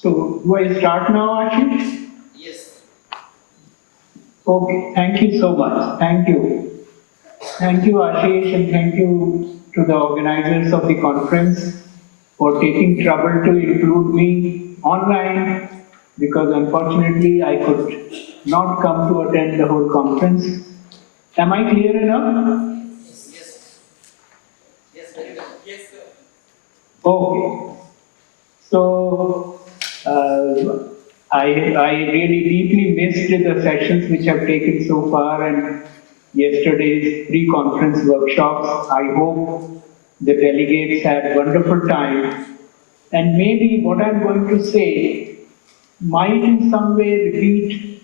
So, do I start now, Ashish? Yes. Okay, thank you so much. Thank you. Thank you, Ashish, and thank you to the organizers of the conference for taking trouble to include me online because unfortunately I could not come to attend the whole conference. Am I clear enough? Yes. Yes. Yes, very well. Yes, sir. Okay. So, I really deeply missed the sessions which I've taken so far and yesterday's pre-conference workshops. I hope the delegates had wonderful time. And maybe what I'm going to say might in some way repeat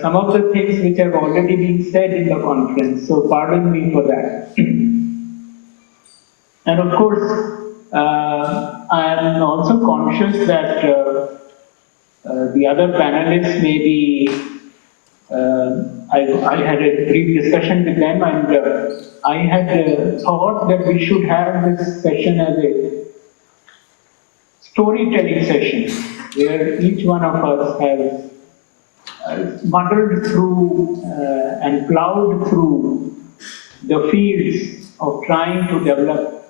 some of the things which have already been said in the conference. So pardon me for that. And of course, I am also conscious that the other panelists may be, I had a brief discussion with them and I had thought that we should have this session as a storytelling session where each one of us has muddled through and plowed through the fields of trying to develop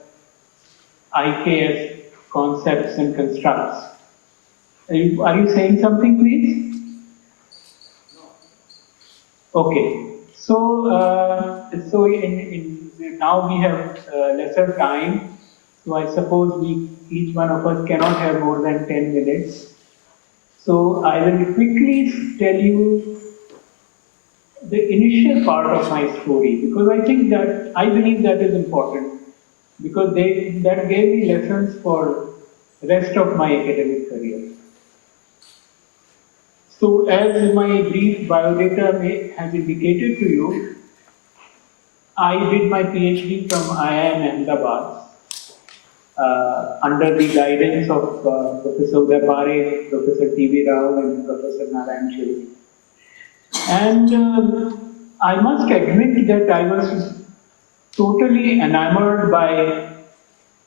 IKS concepts and constructs. Are you saying something, please? Okay. So now we have lesser time. So I suppose each one of us cannot have more than 10 minutes. So I will quickly tell you the initial part of my story because I believe that is important because that gave me lessons for the rest of my academic career. So as my brief biodata has indicated to you, I did my PhD from IIM Ahmedabad under the guidance of Professor Udapare, Professor T.V. Rao and Professor Narayan Shilpi. And I must admit that I was totally enamored by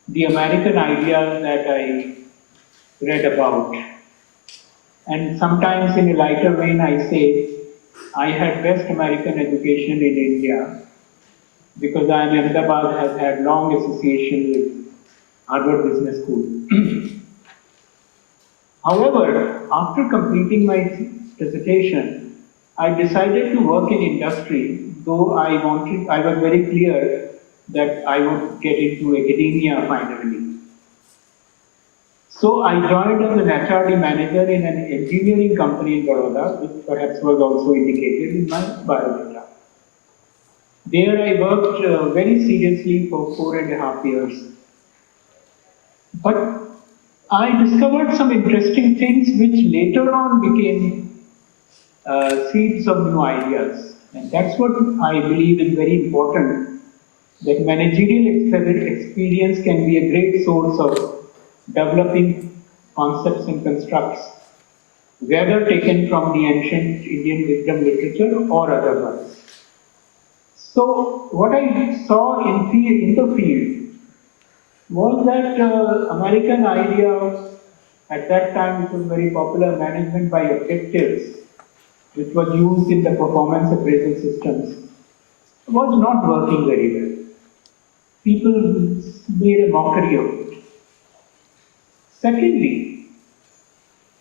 the American ideas that I read about. And sometimes in a lighter vein, I say I had best American education in India because Ahmedabad has had long association with Harvard Business School. However, after completing my dissertation, I decided to work in industry, though I was very clear that I would get into academia finally. So I joined as an HRD manager in an engineering company in Baroda, which perhaps was also indicated in my biodata. There I worked very seriously for 4.5 years. But I discovered some interesting things which later on became seeds of new ideas. And that's what I believe is very important, that managerial experience can be a great source of developing concepts and constructs, whether taken from the ancient Indian wisdom literature or otherwise. So what I saw in the field was that American idea of, at that time it was very popular, management by objectives, which was used in the performance appraisal systems, was not working very well. People made a mockery of it. Secondly,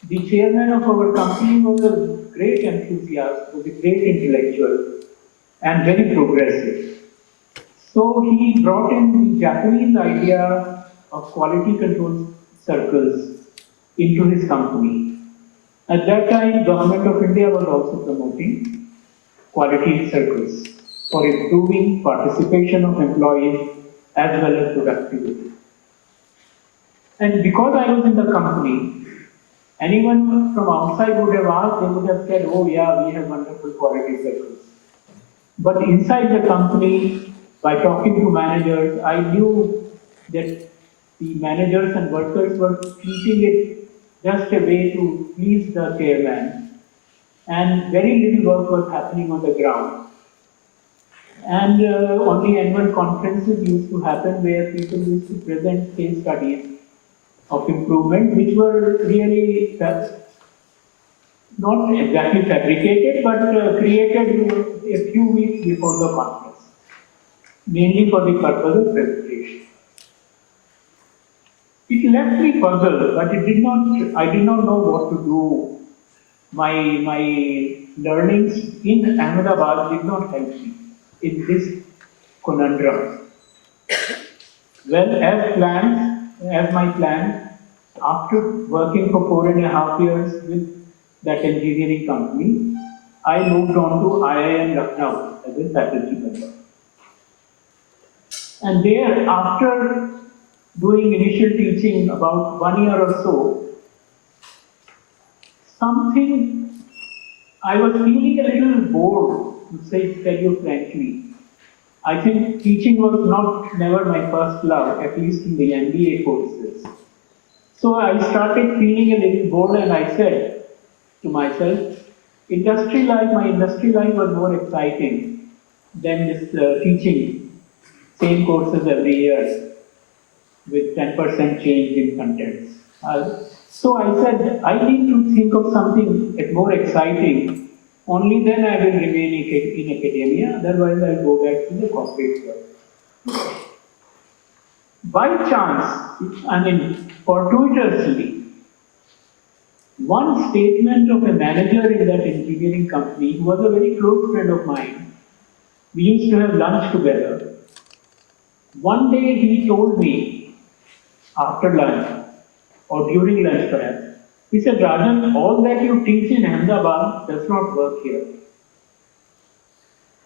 the chairman of our company was a great enthusiast, was a great intellectual, and very progressive. So he brought in the Japanese idea of quality control circles into his company. At that time, Government of India was also promoting quality circles for improving participation of employees as well as productivity. And because I was in the company, anyone from outside would have asked, they would have said, oh yeah, we have wonderful quality circles. But inside the company, by talking to managers, I knew that the managers and workers were treating it just a way to please the chairman. And very little work was happening on the ground. And only annual conferences used to happen where people used to present case studies of improvement, which were really not exactly fabricated, but created a few weeks before the conference, mainly for the purpose of presentation. It left me puzzled, but I did not know what to do. My learnings in Ahmedabad did not help me in this conundrum. Well, as my plan, after working for 4.5 years with that engineering company, I moved on to IIM Lucknow as a faculty member. And there, after doing initial teaching about 1 year or so, something I was feeling a little bored, to tell you frankly. I think teaching was never my first love, at least in the MBA courses. So I started feeling a little bored, and I said to myself, my industry life was more exciting than this teaching same courses every year with 10% change in contents. So I said, I need to think of something more exciting. Only then I will remain in academia, otherwise I'll go back to the corporate world. By chance, fortuitously, one statement of a manager in that engineering company, who was a very close friend of mine, we used to have lunch together. One day he told me, after lunch, or during lunch perhaps, he said, Rajan, all that you teach in Ahmedabad does not work here.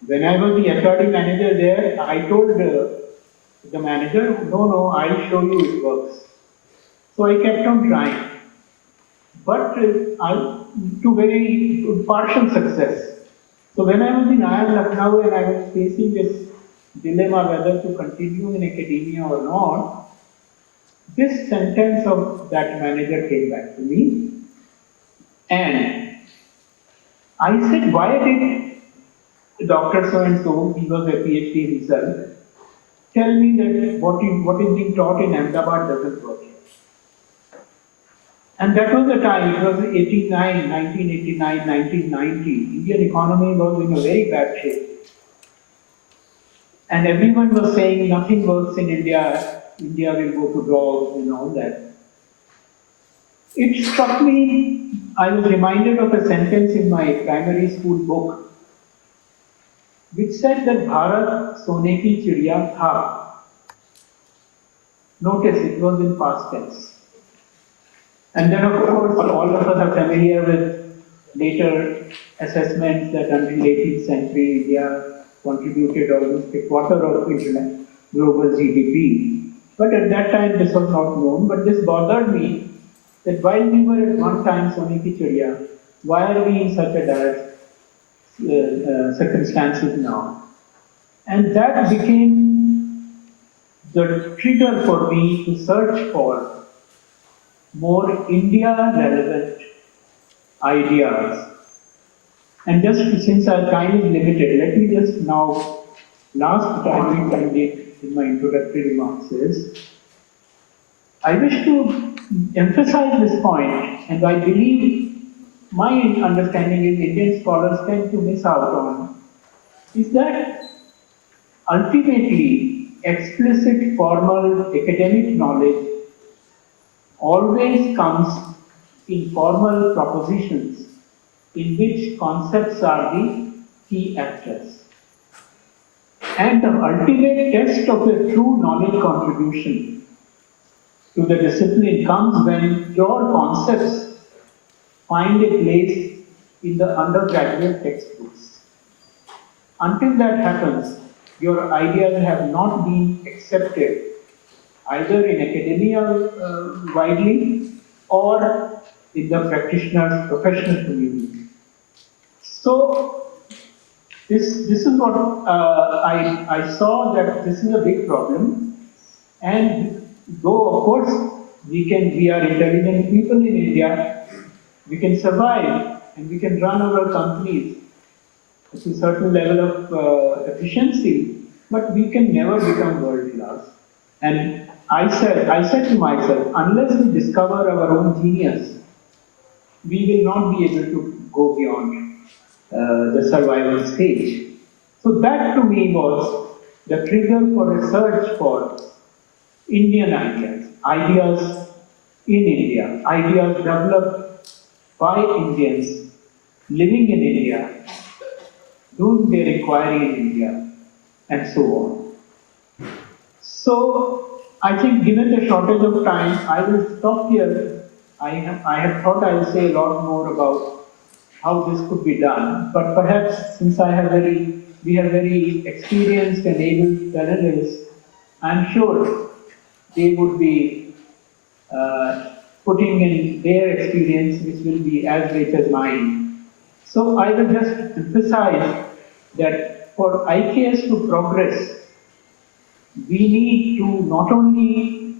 When I was the HRD manager there, I told the manager, no, I'll show you it works. So I kept on trying, but to very partial success. So when I was in IIM Lucknow and I was facing this dilemma whether to continue in academia or not, this sentence of that manager came back to me, and I said, why did Dr. So-and-so, he was a PhD himself, tell me that what is being taught in Ahmedabad doesn't work here? And that was the time, it was 1989, 1990. Indian economy was in a very bad shape. And everyone was saying nothing works in India, India will go to drought and all that. It struck me, I was reminded of a sentence in my primary school book, which said that Bharat sone ki chidiya tha. Notice it was in past tense. And then of course all of us are familiar with later assessments that until 18th century India contributed almost a quarter of global GDP. But at that time this was not known, but this bothered me that while we were at one time sone ki chidiya, why are we in such a dire circumstances now? And that became the trigger for me to search for more India-relevant ideas. And just since our time is limited, let me just now, last time I did in my introductory remarks is, I wish to emphasize this point, and I believe my understanding is Indian scholars tend to miss out on, is that ultimately explicit formal academic knowledge always comes in formal propositions in which concepts are the key actors. And the ultimate test of a true knowledge contribution to the discipline comes when your concepts find a place in the undergraduate textbooks. Until that happens, your ideas have not been accepted either in academia widely or in the practitioners' professional community. So this is what I saw, that this is a big problem, and though of course we are intelligent people in India, we can survive and we can run our companies to a certain level of efficiency, but we can never become world class. And I said to myself, unless we discover our own genius, we will not be able to go beyond the survival stage. So that to me was the trigger for research for Indian ideas, ideas in India, ideas developed by Indians living in India, doing their inquiry in India, and so on. So I think given the shortage of time, I will stop here. I have thought I will say a lot more about how this could be done, but perhaps since we have very experienced and able panelists, I'm sure they would be putting in their experience, which will be as great as mine. So I will just emphasize that for IKS to progress, we need to not only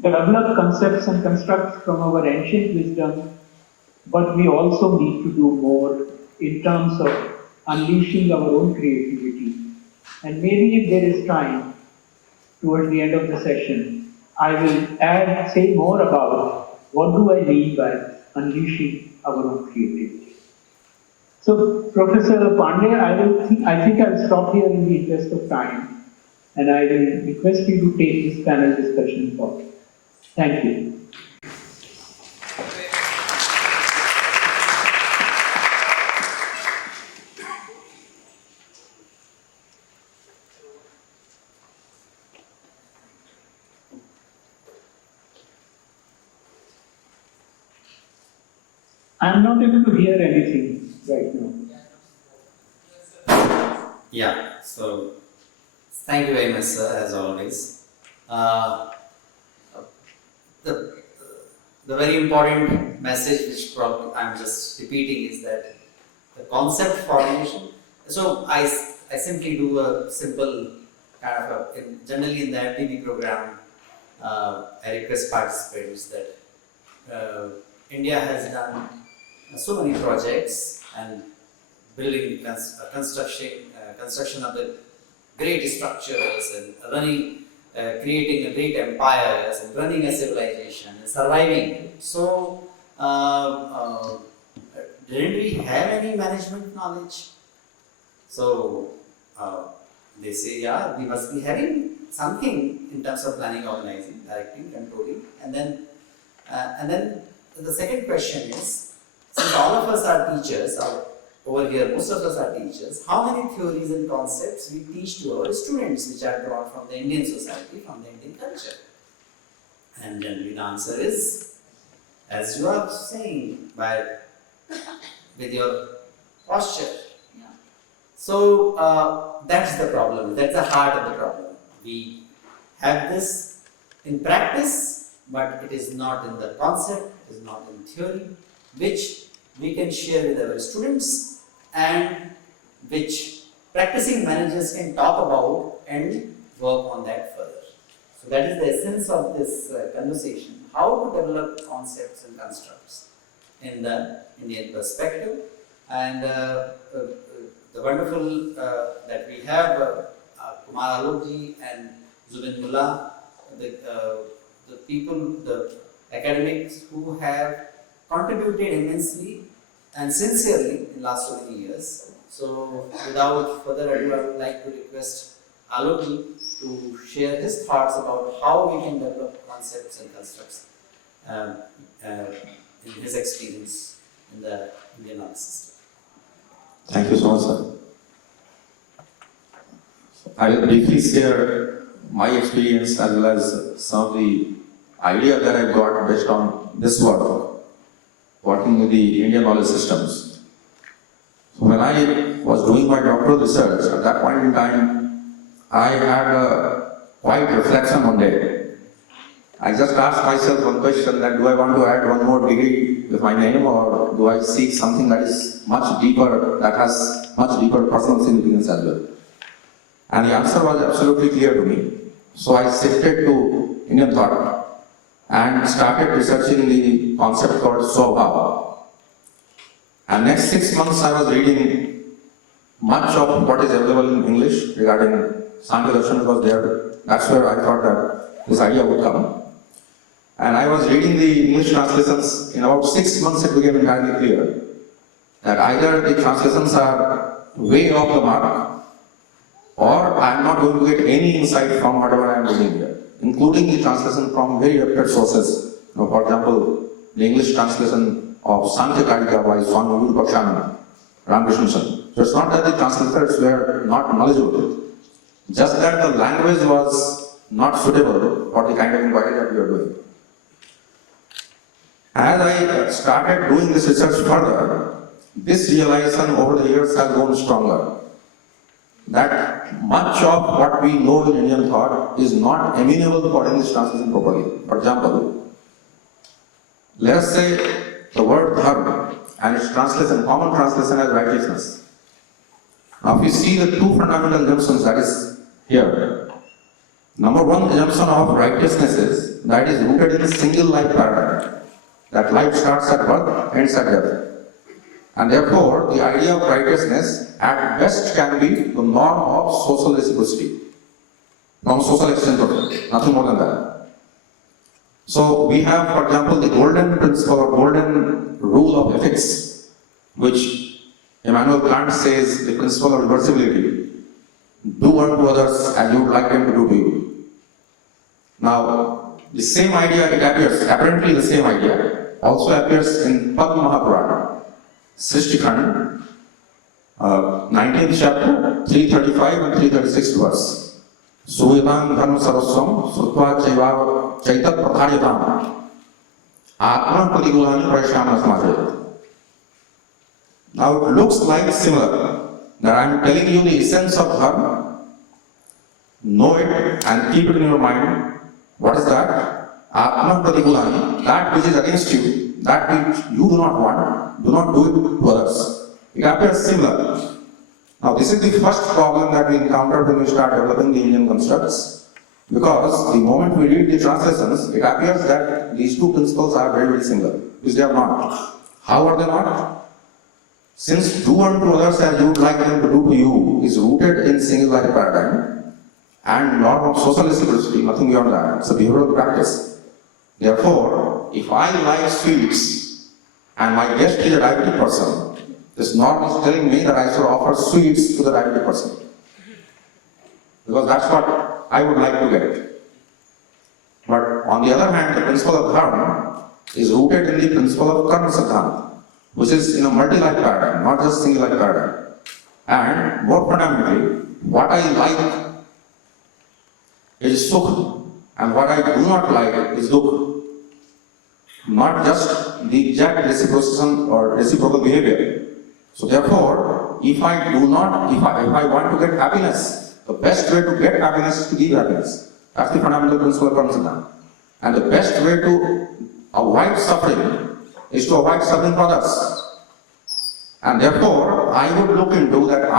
develop concepts and constructs from our ancient wisdom, but we also need to do more in terms of unleashing our own creativity. And maybe if there is time, towards the end of the session, I will say more about what do I mean by unleashing our own creativity. So, Professor Pandey, I think I'll stop here in the interest of time, and I will request you to take this panel discussion forward. Thank you. I'm not able to hear anything right now. Yeah, so thank you very much, sir, as always. The, the very important message which probably I'm just repeating is that the concept formation. So I simply do a simple kind of generally in the FDB program, I request participants that India has done so many projects and building construction of the great structures and running, creating a great empires and running a civilization and surviving. So, didn't we have any management knowledge? So, they say, yeah, we must be having something in terms of planning, organizing, directing, controlling, and then the second question is, since all of us are teachers, over here most of us are teachers, how many theories and concepts we teach to our students which are brought from the Indian society, from the Indian culture? And generally the answer is, as you are saying, with your posture. So that's the problem, that's the heart of the problem. We have this in practice, but it is not in the concept, it is not in theory, which we can share with our students and which practicing managers can talk about and work on that further. So that is the essence of this conversation, how to develop concepts and constructs in the Indian perspective. And the wonderful that we have Kumar Alokji and Zubin Mulla, the people, the academics who have contributed immensely and sincerely in last so many years. So without further ado, I would like to request Alokji to share his thoughts about how we can develop concepts and constructs in his experience in the Indian knowledge system. Thank you so much, sir. I will briefly share my experience as well as some of the ideas that I got based on this work, working with the Indian knowledge systems. So when I was doing my doctoral research, at that point in time, I had a quiet reflection one day. I just asked myself one question, that do I want to add one more degree with my name, or do I seek something that is much deeper, that has much deeper personal significance as well? And the answer was absolutely clear to me. So I shifted to Indian thought and started researching the concept called Swabhav. And next 6 months I was reading much of what is available in English regarding Sankhya Darshan was there. That's where I thought that this idea would come. And I was reading the English translations. In about 6 months, it became entirely clear that either the translations are way off the mark, or I am not going to get any insight from whatever I am reading here, including the translation from very reputed sources. For example, the English translation of Sankhya Karika by Swami Virupakshananda, Ramakrishna Mission. So it's not that the translators were not knowledgeable, just that the language was not suitable for the kind of inquiry that we are doing. As I started doing this research further, this realization over the years has grown stronger. That much of what we know in Indian thought is not amenable for English translation properly. For example, let us say the word dharma and its translation, common translation as righteousness. Now if you see the two fundamental assumptions that is here, number one assumption of righteousness is that is rooted in a single life paradigm. That life starts at birth, ends at death. And therefore, the idea of righteousness at best can be the norm of social reciprocity, from social exchange, nothing more than that. So we have, for example, the golden principle or golden rule of ethics, which Immanuel Kant says the principle of reversibility. Do unto others as you would like them to do to you. Now, the same idea, it appears, apparently the same idea, also appears in Padma Mahapurana, Srishtikhand, 19th chapter, 335 and 336 verse. Suyatam dharma saraswam srutva chaitat prathayatam atma pratigulani parashyama samajayat. Now it looks like similar, that I am telling you the essence of dharma, know it and keep it in your mind. What is that? Atma pratigulani, that which is against you, that which you do not want, do not do it to others. It appears similar. Now this is the first problem that we encounter when we start developing the Indian constructs, because the moment we read the translations, it appears that these two principles are very, very similar, which they are not. How are they not? Since do unto others as you would like them to do to you is rooted in single life paradigm and norm of social reciprocity, nothing beyond that. It's a behavioral practice. Therefore, if I like sweets and my guest is a diabetic person, this norm is telling me that I should offer sweets to the diabetic person, because that's what I would like to get. But on the other hand, the principle of dharma is rooted in the principle of karma siddhanta, which is in a multi-life paradigm, not just single life paradigm. And more fundamentally, what I like is sukh, and what I do not like is dukh. Not just the exact reciprocation or reciprocal behavior. So therefore, if I want to get happiness, the best way to get happiness is to give happiness. That's the fundamental principle of karma. And the best way to avoid suffering is to avoid suffering for others. And therefore, I would look into that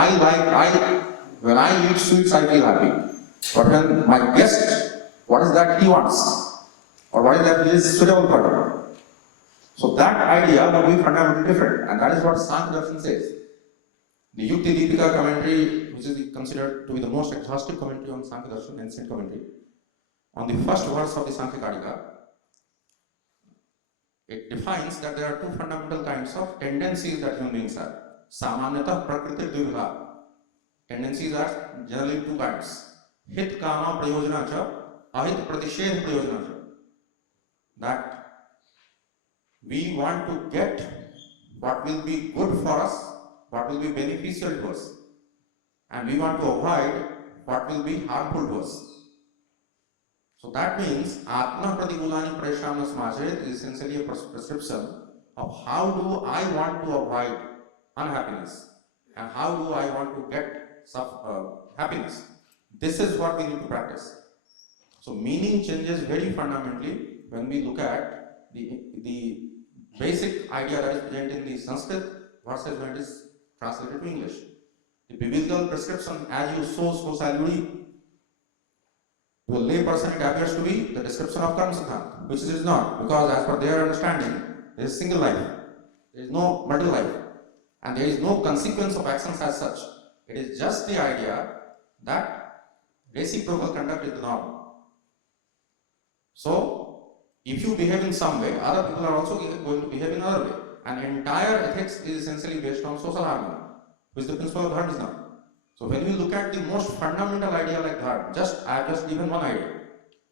when I eat sweets, I feel happy. But when my guest, what is that he wants? Or what is that which is suitable for him? So that idea will be fundamentally different, and that is what Sankhya Darshan says. The Yukti Deepika commentary, which is considered to be the most exhaustive commentary on Sankhya Darshan, ancient commentary, on the first verse of the Sankhya Karika, it defines that there are two fundamental kinds of tendencies that human beings have. Samanyatah prakriti dvivha. Tendencies are generally two kinds. Hit kama prayojana cha, ahit pratishedh prayojana cha. That we want to get what will be good for us, what will be beneficial to us, and we want to avoid what will be harmful to us. So that means Atma Pratigulani Parashyama Samajayat is essentially a prescription of how do I want to avoid unhappiness and how do I want to get happiness. This is what we need to practice. So meaning changes very fundamentally when we look at the basic idea that is present in the Sanskrit versus when it is translated to English. The biblical prescription, as you sow, so shall you reap. To a lay person, it appears to be the description of karma siddhanta, which it is not, because as per their understanding, there is single life, there is no multi life, and there is no consequence of actions as such. It is just the idea that reciprocal conduct is the norm. So, if you behave in some way, other people are also going to behave in another way. And entire ethics is essentially based on social harmony, which the principle of dharma is not. So, when we look at the most fundamental idea like dharma, I have just given one idea.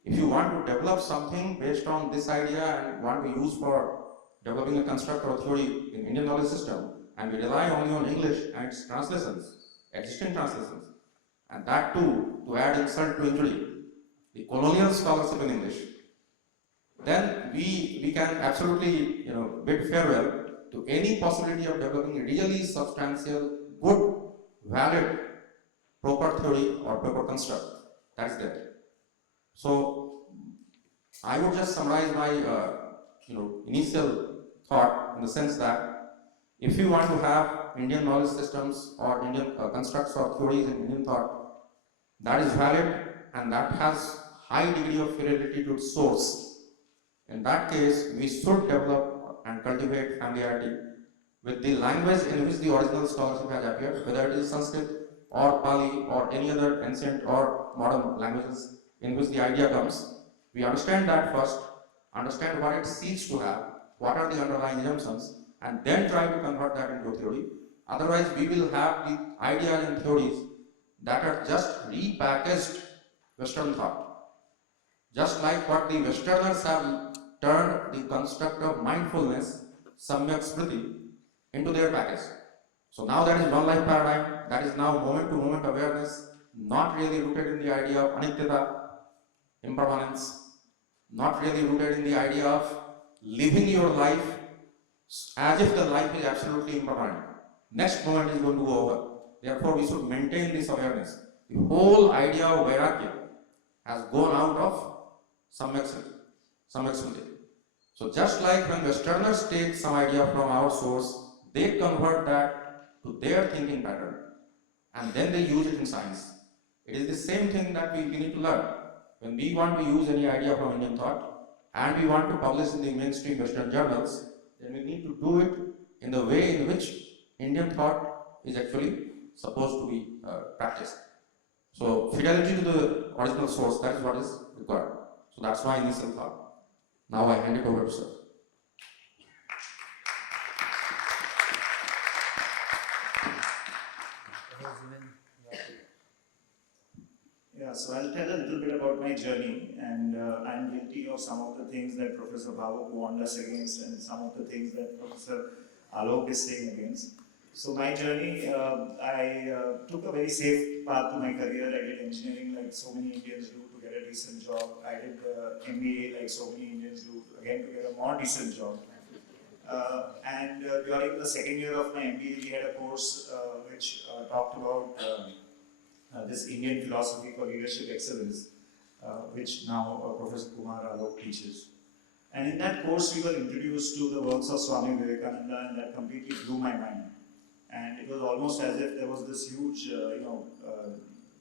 If you want to develop something based on this idea and want to use for developing a construct or theory in Indian knowledge system, and we rely only on English and its translations, existing translations, and that too to add insult to injury, the colonial scholarship in English, then we can absolutely bid farewell to any possibility of developing a really substantial, good, valid, proper theory or proper construct that is there. So I would just summarize my initial thought in the sense that if you want to have Indian knowledge systems or Indian constructs or theories in Indian thought that is valid and that has high degree of fidelity to its source, in that case we should develop and cultivate familiarity with the language in which the original scholarship has appeared, whether it is Sanskrit or Pali or any other ancient or modern languages in which the idea comes. We understand that first, understand what it seeks to have, what are the underlying assumptions, and then try to convert that into a theory. Otherwise, we will have the ideas and theories that are just repackaged Western thought. Just like what the Westerners have turned the construct of mindfulness, samyak smriti, into their package. So now that is one life paradigm, that is now moment to moment awareness, not really rooted in the idea of anityata, impermanence, not really rooted in the idea of living your life as if the life is absolutely impermanent. Next moment is going to go over. Therefore, we should maintain this awareness. The whole idea of vairagya has gone out of samyak smriti. So just like when Westerners take some idea from our source, they convert that to their thinking pattern and then they use it in science. It is the same thing that we need to learn. When we want to use any idea from Indian thought and we want to publish in the mainstream Western journals, then we need to do it in the way in which Indian thought is actually supposed to be practiced. So fidelity to the original source, that is what is required. So that's my initial thought. Now I hand it over to sir. Yeah, so I'll tell a little bit about my journey, and I'm guilty of some of the things that Professor Bhavuk warned us against, and some of the things that Professor Alok is saying against. So my journey, I took a very safe path to my career. I did engineering like so many Indians do to get a decent job. I did MBA like so many Indians do, again to get a more decent job. And during the second year of my MBA, we had a course which talked about this Indian philosophy for leadership excellence, which now Professor Kumar Alok teaches. And in that course, we were introduced to the works of Swami Vivekananda, and that completely blew my mind. And it was almost as if there was this huge,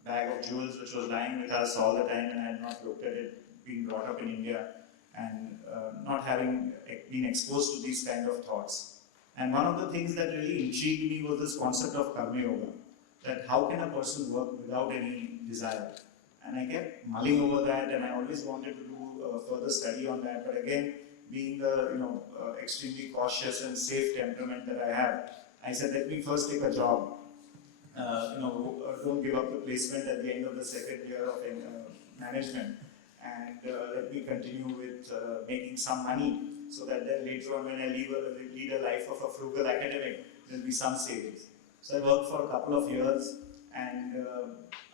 bag of jewels which was lying with us all the time, and I had not looked at it, being brought up in India, and not having been exposed to these kind of thoughts. And one of the things that really intrigued me was this concept of Karma Yoga, that how can a person work without any desire? And I kept mulling over that, and I always wanted to do further study on that. But again, being the extremely cautious and safe temperament that I have, I said, let me first take a job. Don't give up the placement at the end of the second year of management, and let me continue with making some money, so that then later on, when I lead a life of a frugal academic, there will be some savings. So I worked for a couple of years, and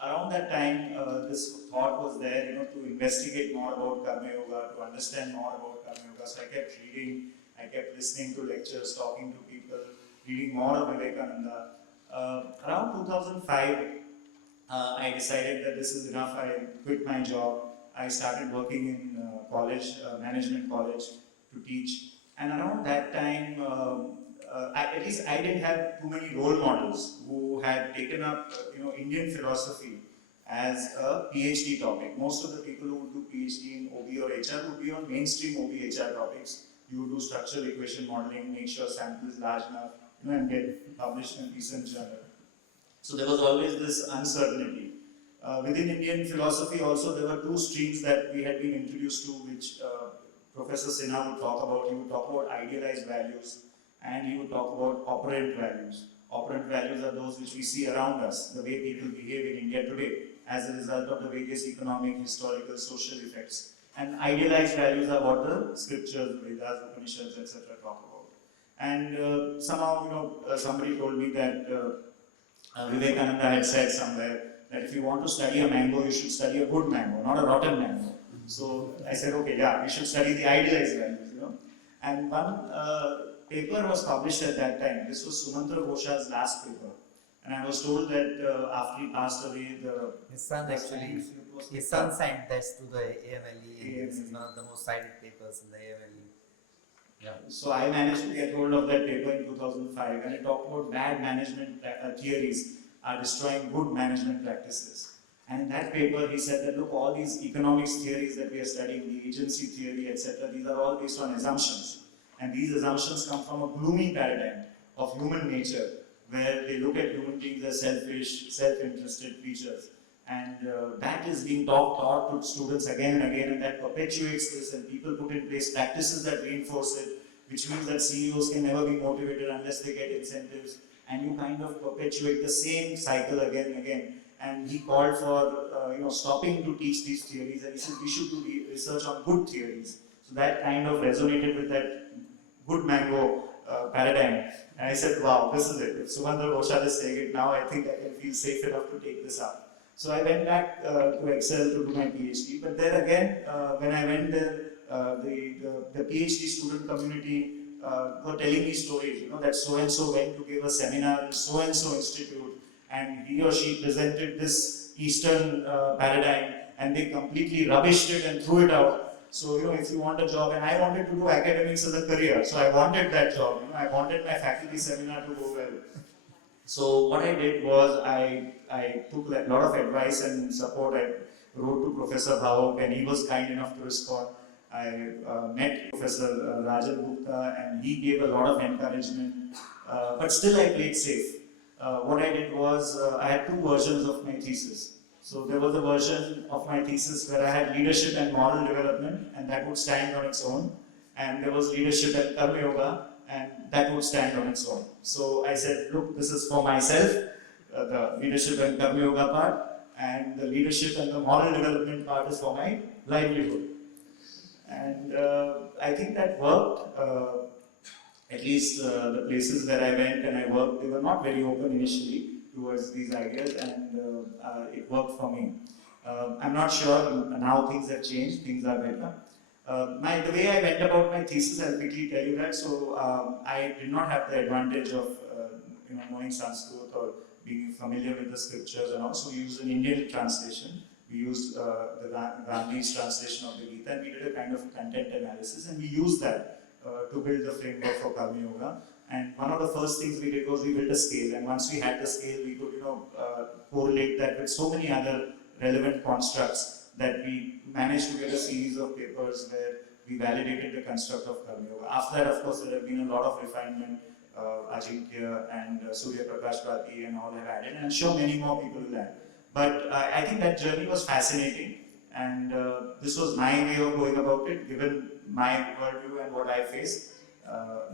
around that time, this thought was there, to investigate more about Karma Yoga, to understand more about Karma Yoga. So I kept reading, I kept listening to lectures, talking to people, reading more of Vivekananda. Around 2005, I decided that this is enough. I quit my job. I started working in college, management college, to teach. And around that time, at least I didn't have too many role models who had taken up, Indian philosophy as a PhD topic. Most of the people who would do PhD in OB or HR would be on mainstream OB HR topics. You would do structural equation modeling, make sure sample is large enough, and get published in a decent journal. So there was always this uncertainty. Within Indian philosophy also there were two streams that we had been introduced to, which Professor Sinha would talk about. He would talk about idealized values and he would talk about operant values. Operant values are those which we see around us, the way people behave in India today as a result of the various economic, historical, social effects. And idealized values are what the scriptures, Vedas, Upanishads, etc. talk about. And somehow, somebody told me that Vivekananda had said somewhere that if you want to study a mango, you should study a good mango, not a rotten mango. So I said, okay, yeah, we should study the idealized values. And one paper was published at that time. This was Sumantra Ghoshal's last paper. And I was told that after he passed away, his son actually, his son signed this to the AMLE, and this is one of the most cited papers in the AMLE. Yeah. So I managed to get hold of that paper in 2005, and it talked about bad management theories are destroying good management practices. And in that paper, he said that look, all these economics theories that we are studying, the agency theory, etc., these are all based on assumptions. And these assumptions come from a gloomy paradigm of human nature, where they look at human beings as selfish, self-interested creatures. And that is being taught to students again and again, and that perpetuates this, and people put in place practices that reinforce it, which means that CEOs can never be motivated unless they get incentives, and you kind of perpetuate the same cycle again and again. And he called for stopping to teach these theories, and he said we should do research on good theories. So that kind of resonated with that good mango paradigm. And I said, wow, this is it. If Sumandra Ghoshal is saying it now, I think I can feel safe enough to take this up. So I went back to Excel to do my PhD. But then again, when I went there, the PhD student community were telling me stories, that so-and-so went to give a seminar in so-and-so institute, and he or she presented this Eastern paradigm, and they completely rubbished it and threw it out. So, if you want a job, and I wanted to do academics as a career, so I wanted that job, I wanted my faculty seminar to go well. So what I did was I took a lot of advice and support. I wrote to Professor Bhavok, and he was kind enough to respond. I met Professor Rajen, and he gave a lot of encouragement, but still I played safe. What I did was I had two versions of my thesis. So there was a version of my thesis where I had leadership and moral development, and that would stand on its own. And there was leadership and karma yoga, and that would stand on its own. So I said, look, this is for myself, the leadership and karma yoga part, and the leadership and the moral development part is for my livelihood. And I think that worked. At least the places where I went and I worked, they were not very open initially towards these ideas, and it worked for me. I'm not sure now things have changed, things are better. The way I went about my thesis, I'll quickly tell you that. So I did not have the advantage of knowing Sanskrit or being familiar with the scriptures, and also we used an Indian translation. We used the Gandhi's translation of the Gita, and we did a kind of content analysis, and we used that to build the framework for Karma Yoga. And one of the first things we did was we built a scale, and once we had the scale, we could correlate that with so many other relevant constructs that we managed to get a series of papers where we validated the construct of Karma Yoga. After that, of course, there have been a lot of refinement. Ajinkya and Surya Prakash Bhati and all have added, and I'm sure many more people will add. But I think that journey was fascinating, and this was my way of going about it, given my worldview and what I faced.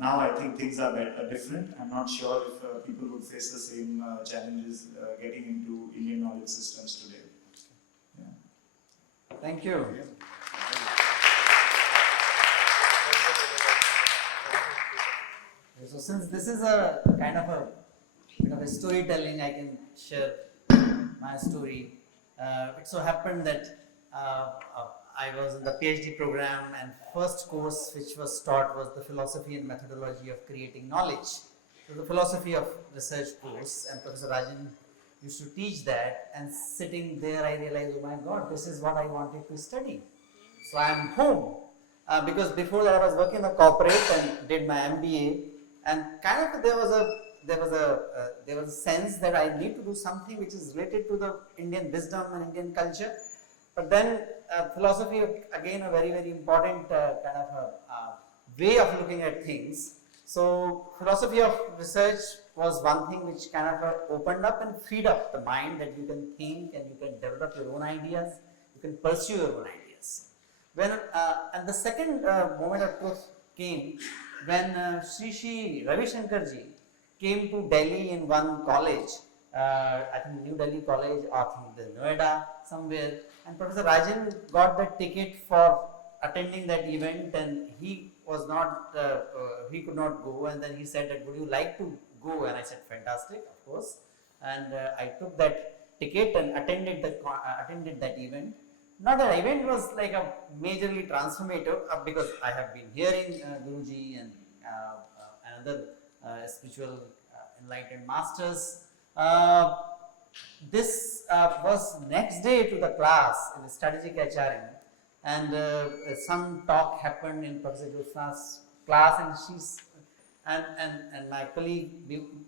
Now I think things are different. I'm not sure if people would face the same challenges getting into Indian knowledge systems today. Yeah. Thank you. So since this is a kind of a bit of a storytelling, I can share my story. It so happened that I was in the PhD program, and first course which was taught was the philosophy and methodology of creating knowledge. So the philosophy of research course, and Professor Rajen used to teach that, and sitting there I realized, oh my God, this is what I wanted to study. So I am home, because before that I was working in a corporate and did my MBA, and kind of there was a sense that I need to do something which is related to the Indian wisdom and Indian culture. But then philosophy, again, a very, very important kind of a way of looking at things. So philosophy of research was one thing which kind of opened up and freed up the mind, that you can think and you can develop your own ideas, you can pursue your own ideas. When and the second moment of truth came when Sri Ravi Shankar ji came to Delhi in one college, I think New Delhi College, or I think the Noida somewhere, and Professor Rajen got the ticket for attending that event, and he was not, he could not go, and then he said that, would you like to go? And I said, fantastic, of course. And I took that ticket and attended that event. Not that event was like a majorly transformative, because I have been hearing Guruji and another spiritual enlightened masters. This was next day to the class in strategic HRM, and some talk happened in Professor Jyotsna's class, and she's and my colleague,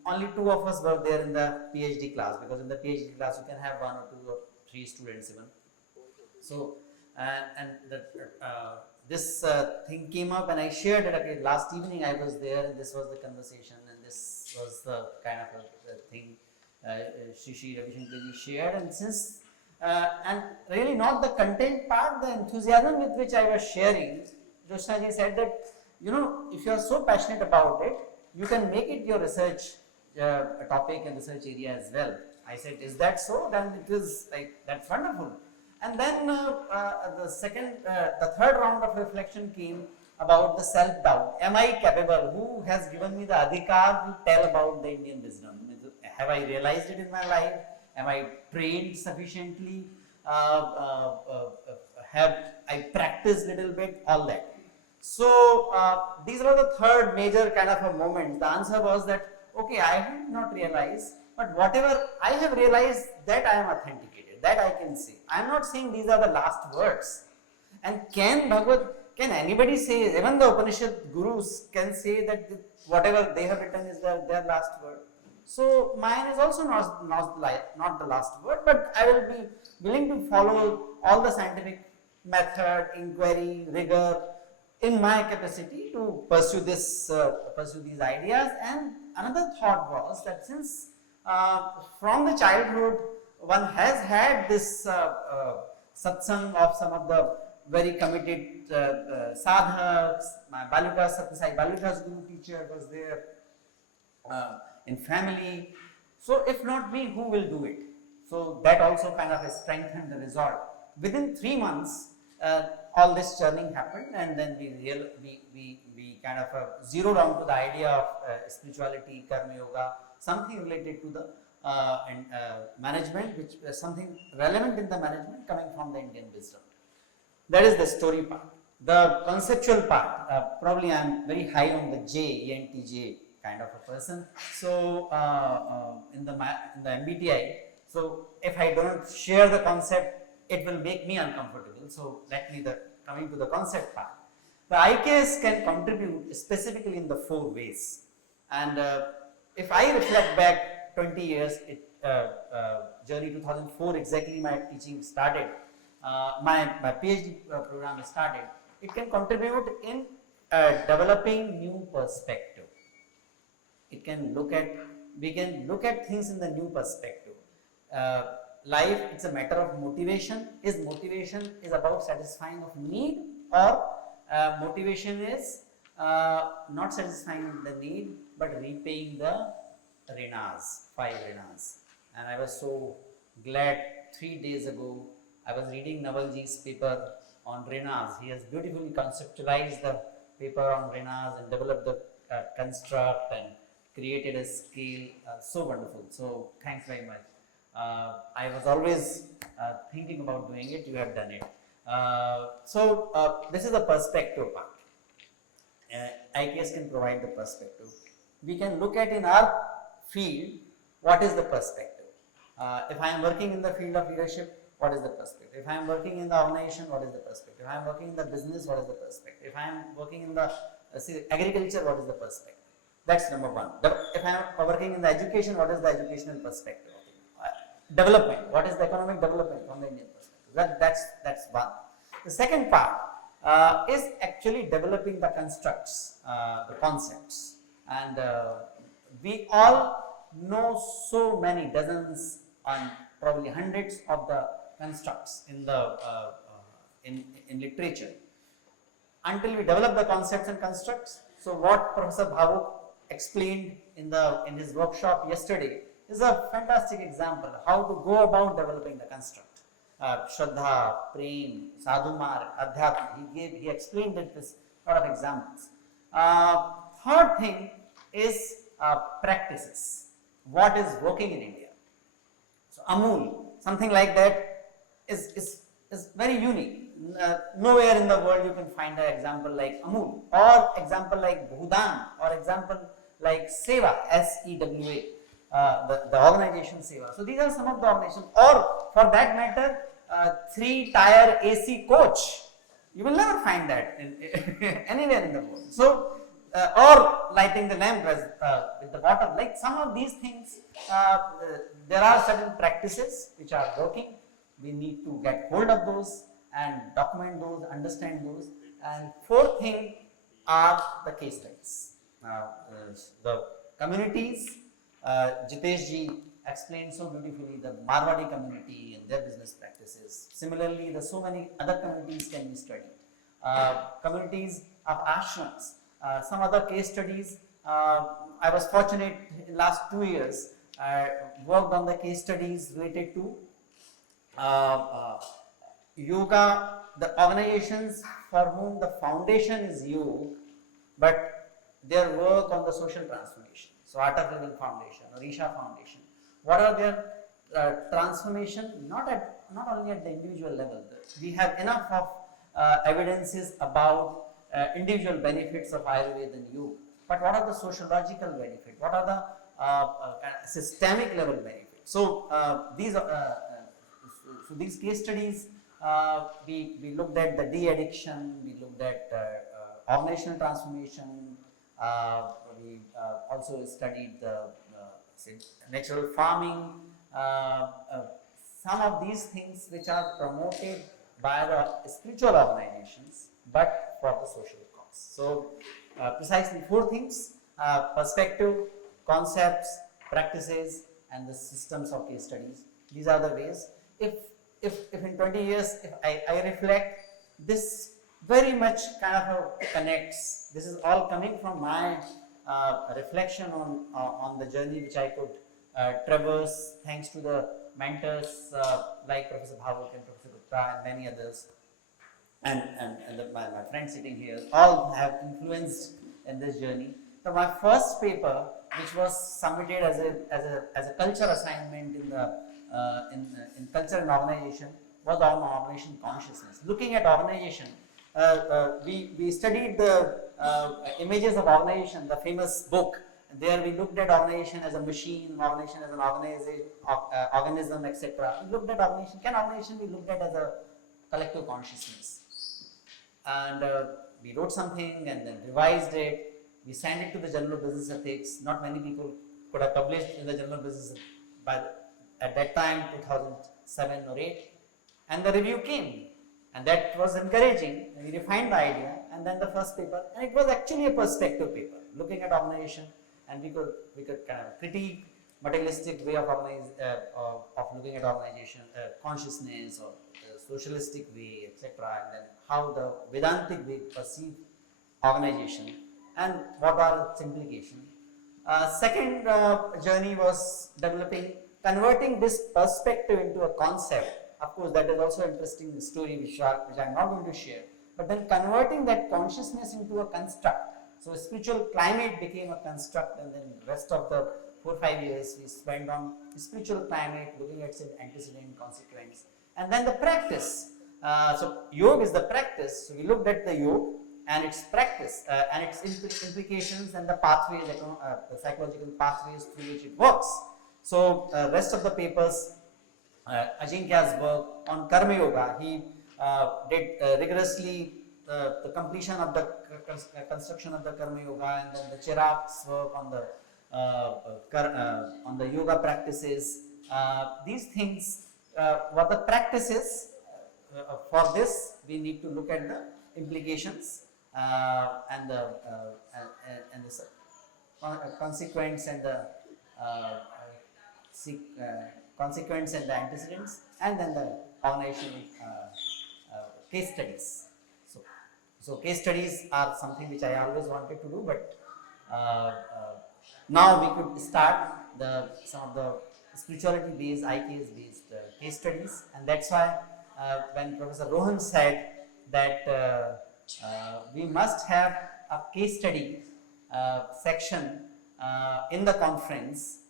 only two of us were there in the PhD class, because in the PhD class you can have 1 or 2 or 3 students even. So this thing came up, and I shared it. Okay, last evening I was there, and this was the conversation, and this was the kind of a thing Sri Ravi Shankar ji shared. And since and really not the content part, the enthusiasm with which I was sharing, Jyotsna ji said that, you know, if you are so passionate about it, you can make it your research topic and research area as well. I said, is that so? Then it is like, that's wonderful. And then the third round of reflection came about the self-doubt. Am I capable? Who has given me the adhikar to tell about the Indian wisdom? Have I realized it in my life? Am I trained sufficiently? Have I practiced little bit? All that. So these were the third major kind of a moment. The answer was that, okay, I have not realized, but whatever I have realized, that I am authenticated, that I can say. I am not saying these are the last words. And can anybody say, even the Upanishad gurus can say that whatever they have written is their last word? So mine is also not the last word, but I will be willing to follow all the scientific method, inquiry, rigor in my capacity to pursue these ideas. And another thought was that since from the childhood one has had this satsang of some of the very committed sadhaks, my Satyasai Baluka's guru teacher was there, in family. So if not me, who will do it? So that also kind of strengthened the resolve. Within 3 months, all this churning happened, and then we kind of zeroed down to the idea of spirituality, karma yoga, something related to the management, which is something relevant in the management coming from the Indian wisdom. That is the story part. The conceptual part, probably I am very high on the ENTJ kind of a person. So in the MBTI, so if I don't share the concept, it will make me uncomfortable. So coming to the concept part. The IKS can contribute specifically in the 4 ways. And if I reflect back 20 years, journey 2004 exactly my teaching started, my PhD program started. It can contribute in developing new perspective. We can look at things in the new perspective. Life, it's a matter of motivation. Is motivation about satisfying of need, or motivation is not satisfying the need but repaying the rinas, 5 rinas. And I was so glad 3 days ago I was reading Navalji's paper on rinas. He has beautifully conceptualized the paper on rinas and developed the construct and created a scale, so wonderful. So thanks very much. I was always thinking about doing it. You have done it. So this is the perspective part. IKS can provide the perspective. We can look at in our field, what is the perspective. If I am working in the field of leadership, what is the perspective? If I am working in the organization, what is the perspective? If I am working in the business, what is the perspective? If I am working in the agriculture, what is the perspective? That's number 1. If I am working in the education, what is the educational perspective? Development, what is the economic development from the Indian perspective? That's one. The second part is actually developing the constructs, the concepts, and We all know so many dozens and probably hundreds of the constructs in the in literature. Until we develop the concepts and constructs, so what Professor Bhavuk explained in his workshop yesterday is a fantastic example how to go about developing the construct. Shraddha, Prem, Sadhumar, Adhyatma, he explained it with a lot of examples. Third thing is practices. What is working in India? So Amul, something like that is very unique. Nowhere in the world you can find an example like Amul, or example like Bhudan, or example like Seva, S-E-W-A, the organization Seva. So these are some of the organizations, or for that matter, 3-tier AC coach. You will never find that anywhere in the world. So, or lighting the lamp with the water, like some of these things, there are certain practices which are working. We need to get hold of those and document those, understand those. And fourth thing are the case studies. The communities, Jitesh ji explained so beautifully the Marwadi community and their business practices. Similarly, the so many other communities can be studied. Communities of ashrams, some other case studies. I was fortunate in last 2 years, worked on the case studies related to yoga, the organizations for whom the foundation is yoga, but their work on the social transformation. So Art of Living Foundation or Isha Foundation, what are their transformation, not only at the individual level. We have enough of evidences about individual benefits of Ayurveda and yoga, but what are the sociological benefits? What are the systemic level benefits? So these case studies, we looked at the de-addiction, we looked at organizational transformation, we also studied the natural farming, some of these things which are promoted by the spiritual organizations, but for the social cause. So precisely 4 things: perspective, concepts, practices, and the systems of case studies. These are the ways. If in 20 years, if I reflect, this very much kind of connects. This is all coming from my reflection on the journey which I could traverse thanks to the mentors like Professor Bhavuk and Professor Gupta and many others, and my friends sitting here, all have influenced in this journey. So my first paper, which was submitted as a culture assignment in culture and organization, was on organization consciousness. Looking at organization, we studied the images of organization, the famous book. There we looked at organization as a machine, organization as an organism, etc. We looked at organization. Can organization be looked at as a collective consciousness? And we wrote something and then revised it. We sent it to the Journal of Business Ethics. Not many people could have published in the Journal of Business at that time, 2007 or 8. And the review came, and that was encouraging. And we refined the idea, and then the first paper, and it was actually a perspective paper, looking at organization, and we could kind of critique materialistic way of looking at organization, consciousness, or socialistic way, etc., and then how the Vedantic way perceive organization, and what are its implications. Second journey was converting this perspective into a concept. Of course, that is also an interesting story which I am not going to share. But then converting that consciousness into a construct. So spiritual climate became a construct, and then the rest of the 4-5 years we spent on spiritual climate, looking at its antecedent, consequence, and then the practice. So yoga is the practice. So we looked at the yoga and its practice and its implications and the pathways, the psychological pathways through which it works. So rest of the papers, Ajinkya's work on Karma Yoga, he did rigorously the completion of the construction of the Karma Yoga, and then the Chirag's work on the yoga practices. These things were the practices. For this, we need to look at the implications and the consequence and the uh, consequence and the antecedents, and then the organizational case studies. So, so case studies are something which I always wanted to do, but now we could start some of the spirituality based, IKS based case studies, and that's why when Professor Rohan said that we must have a case study section in the conference,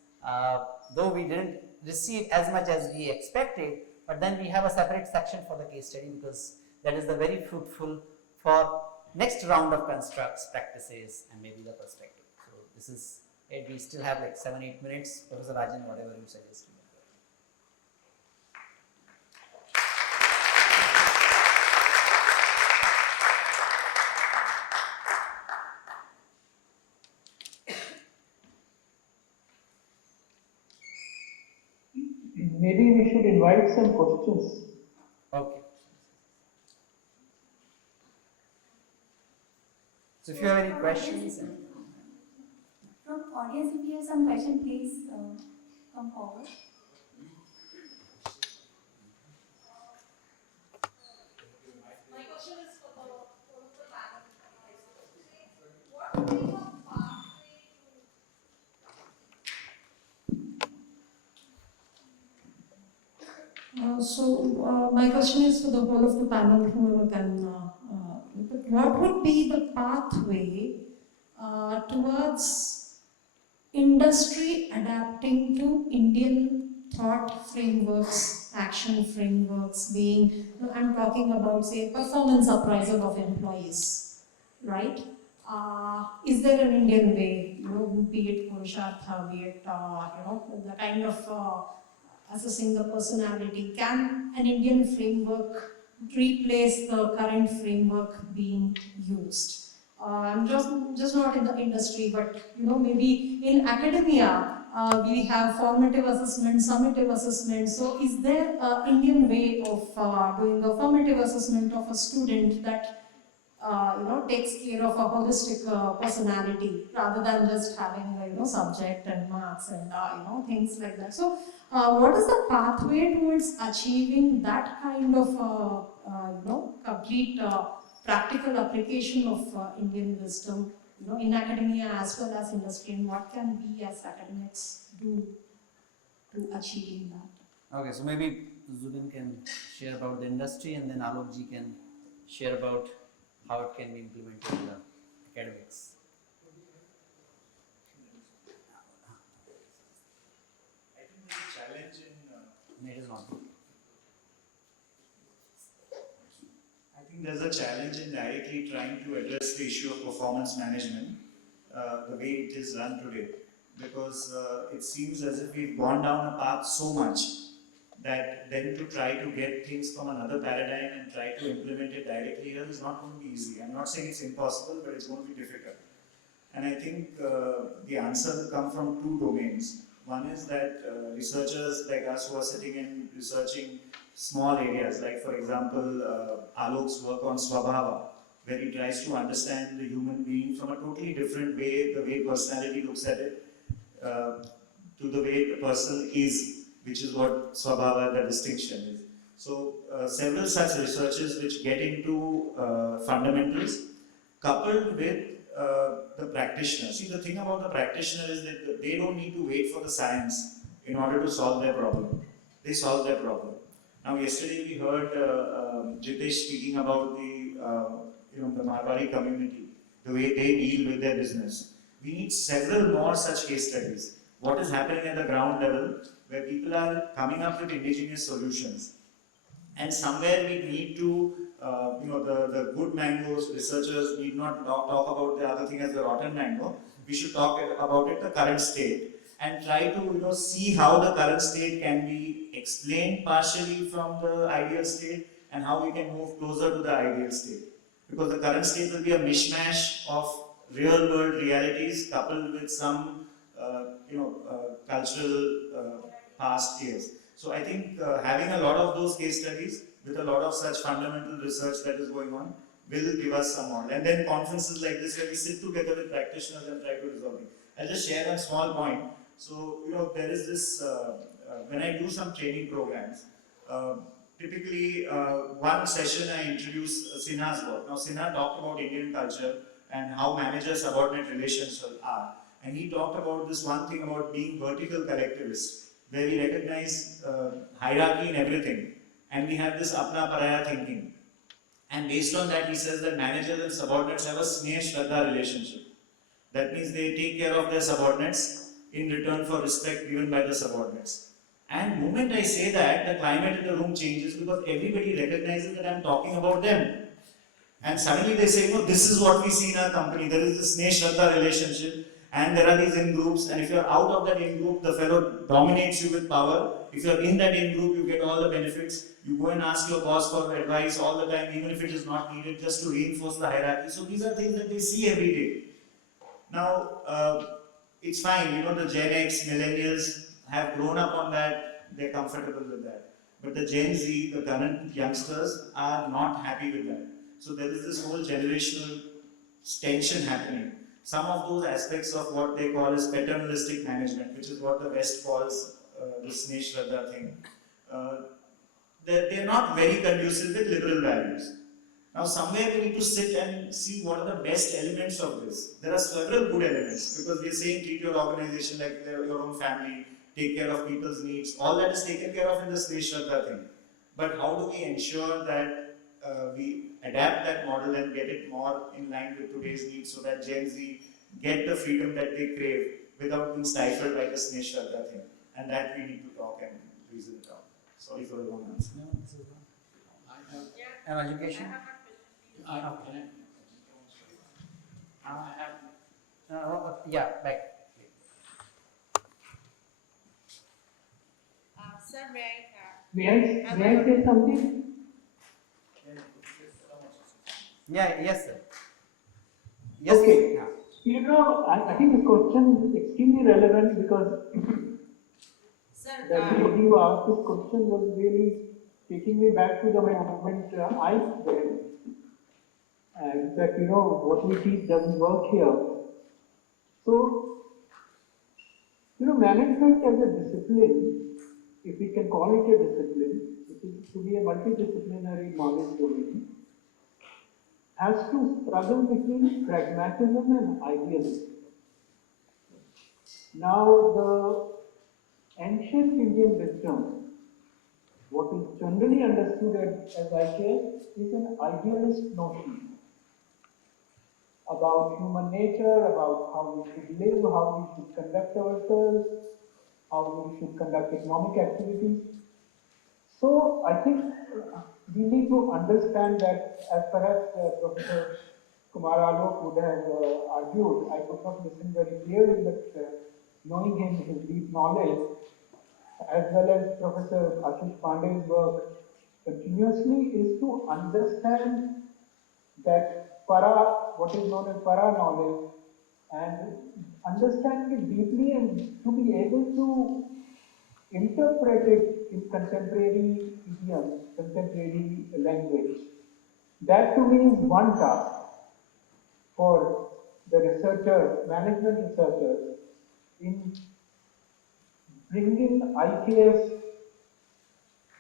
though we didn't receive as much as we expected, but then we have a separate section for the case study because that is the very fruitful for next round of constructs, practices, and maybe the perspective. So this is it. We still have like 7-8 minutes. Professor Rajen, whatever you suggest. Maybe we should invite some questions. Okay. So if you have any questions. From audience, if you have some question, please come forward. My question is for the panel. What would be your pathway My question is for the whole of the panel, whoever can. What would be the pathway towards industry adapting to Indian thought frameworks, action frameworks, being, I'm talking about, say, performance appraisal of employees, right? Is there an Indian way, be it Purushartha, be it, the kind of assessing the personality? Can an Indian framework replace the current framework being used? I'm just not in the industry, but maybe in academia we have formative assessment, summative assessment. So is there an Indian way of doing a formative assessment of a student that takes care of a holistic personality rather than just having subject and marks and things like that? So what is the pathway towards achieving that kind of complete practical application of Indian wisdom, in academia as well as industry, and what can we as academics do to achieving that? Okay, so maybe Zubin can share about the industry, and then Alok ji can share about how it can be implemented in the academics. I think there's a challenge in. No, it is not. I think there's a challenge in directly trying to address the issue of performance management the way it is run today, because it seems as if we've gone down a path so much that then to try to get things from another paradigm and try to implement it directly here is not going to be easy. I'm not saying it's impossible, but it's going to be difficult. And I think the answer will come from two domains. One is that researchers like us who are sitting and researching small areas, like for example, Alok's work on Swabhava, where he tries to understand the human being from a totally different way, the way personality looks at it, to the way the person is, which is what Swabhava, the distinction is. So several such researches which get into fundamentals coupled with the practitioner. See, the thing about the practitioner is that they don't need to wait for the science in order to solve their problem. They solve their problem. Now, yesterday we heard Jitesh speaking about the Marwari community, the way they deal with their business. We need several more such case studies. What is happening at the ground level, where people are coming up with indigenous solutions, and somewhere we need to, the good mangoes, researchers need not talk about the other thing as the rotten mango. We should talk about it, the current state, and try to see how the current state can be explained partially from the ideal state, and how we can move closer to the ideal state. Because the current state will be a mishmash of real world realities coupled with some cultural past years. So I think having a lot of those case studies with a lot of such fundamental research that is going on will give us some more. And then conferences like this where we sit together with practitioners and try to resolve it. I'll just share one small point. So, there is this, when I do some training programs, typically one session I introduce Sinha's work. Now, Sinha talked about Indian culture and how manager-subordinate relations are. And he talked about this one thing about being vertical collectivist, where we recognize hierarchy in everything. And we have this apna paraya thinking. And based on that, he says that managers and subordinates have a sneh shraddha relationship. That means they take care of their subordinates in return for respect given by the subordinates. And the moment I say that, the climate in the room changes because everybody recognizes that I'm talking about them. And suddenly they say, this is what we see in our company. There is this sneh shraddha relationship. And there are these in-groups, and if you are out of that in-group, the fellow dominates you with power. If you are in that in-group, you get all the benefits. You go and ask your boss for advice all the time, even if it is not needed, just to reinforce the hierarchy. So these are things that they see every day. Now, it's fine, the Gen X, millennials have grown up on that, they're comfortable with that. But the Gen Z, the current youngsters, are not happy with that. So there is this whole generational tension happening. Some of those aspects of what they call as paternalistic management, which is what the West calls the sneh shraddha thing, they're not very conducive with liberal values. Now, somewhere we need to sit and see what are the best elements of this. There are several good elements because we are saying treat your organization like your own family, take care of people's needs. All that is taken care of in the sneh shraddha thing. But how do we ensure that we adapt that model and get it more in line with today's needs so that Gen Z get the freedom that they crave without being stifled by the sneh shraddha thing. And that we need to talk and reason it out. Sorry for the long answer. No, this is not. And education? Yeah, back. Sir, may I? May I say something? Yeah, yes, sir. Yes, Okay. yeah. I think the question is extremely relevant because Sir, the way you asked this question was really taking me back to the moment I went. And that, what we teach doesn't work here. So, management as a discipline, if we can call it a discipline, it is to be a multidisciplinary knowledge domain, has to struggle between pragmatism and idealism. Now, the ancient Indian wisdom, what is generally understood as IKS, is an idealist notion about human nature, about how we should live, how we should conduct ourselves, how we should conduct economic activities. So I think we need to understand that, as perhaps Professor Kumar Alok would have argued, I could not listen very clearly, but knowing him, his deep knowledge, as well as Professor Ashish Pandey's work continuously, is to understand that what is known as para knowledge, and understand it deeply and to be able to interpret it in contemporary idioms, contemporary language. That to me is one task for the researchers, management researchers, in bringing IKS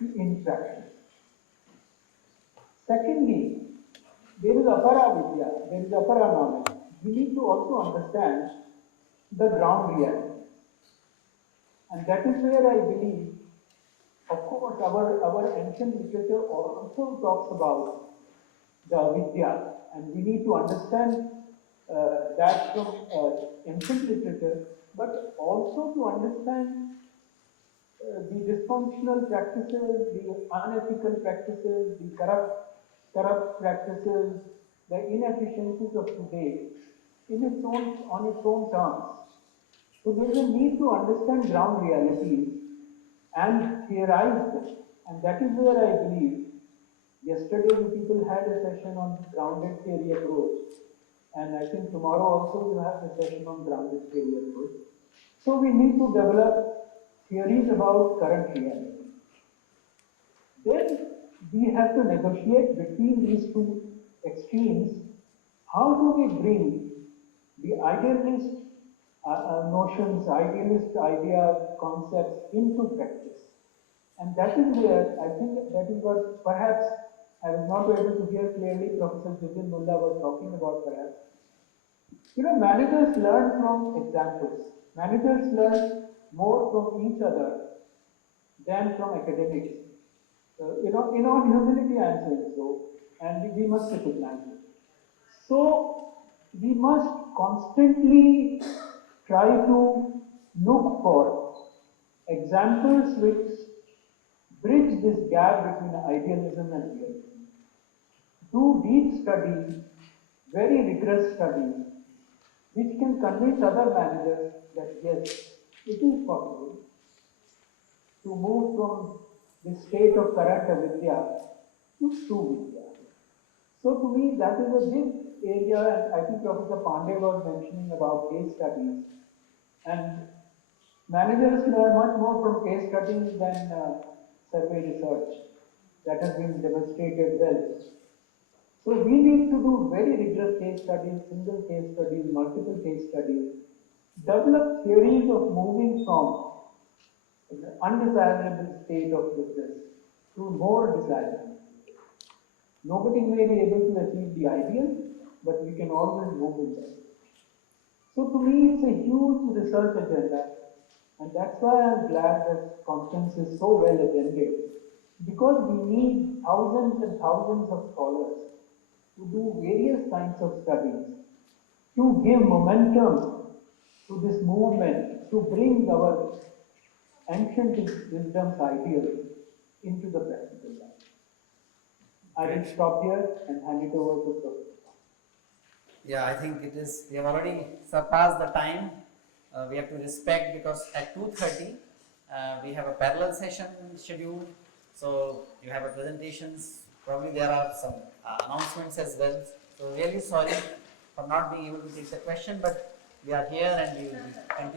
in practice. Secondly, there is apara vidya, there is apara knowledge. We need to also understand the ground reality. And that is where I believe, of course, our ancient literature also talks about the vidya, and we need to understand that from ancient literature, but also to understand the dysfunctional practices, the unethical practices, the corrupt practices, the inefficiencies of today on its own terms. So there is a need to understand ground realities and theorize them. And that is where I believe yesterday you people had a session on grounded theory approach. And I think tomorrow also you have a session on grounded theory approach. So we need to develop theories about current reality. Then we have to negotiate between these two extremes. How do we bring the idealist notions, idealist ideas, concepts into practice. And that is where I think that is what perhaps I was not able to hear clearly Professor Zubin Mulla was talking about perhaps. Managers learn from examples. Managers learn more from each other than from academics. In all humility, I am saying so, and we must recognize it. So, we must constantly try to look for examples which bridge this gap between idealism and realism. Do deep studies, very rigorous studies, which can convince other managers that yes, it is possible to move from the state of current avidya to true vidya. So to me, that is a big area, and I think Professor Pandey was mentioning about case studies. And managers learn much more from case studies than survey research. That has been demonstrated well. So we need to do very rigorous case studies, single case studies, multiple case studies, develop theories of moving from the undesirable state of business to more desirable. Nobody may be able to achieve the ideal, but we can always move in that. So to me, it's a huge research agenda, and that's why I'm glad this conference is so well attended, because we need thousands and thousands of scholars to do various kinds of studies, to give momentum to this movement, to bring our ancient wisdom's ideals into the practical life. I will stop here and hand it over to Professor. Yeah, I think it is, we have already surpassed the time. We have to respect because at 2:30 we have a parallel session scheduled. So you have a presentations, probably there are some announcements as well. So really sorry for not being able to take the question, but we are here and we will be continuing.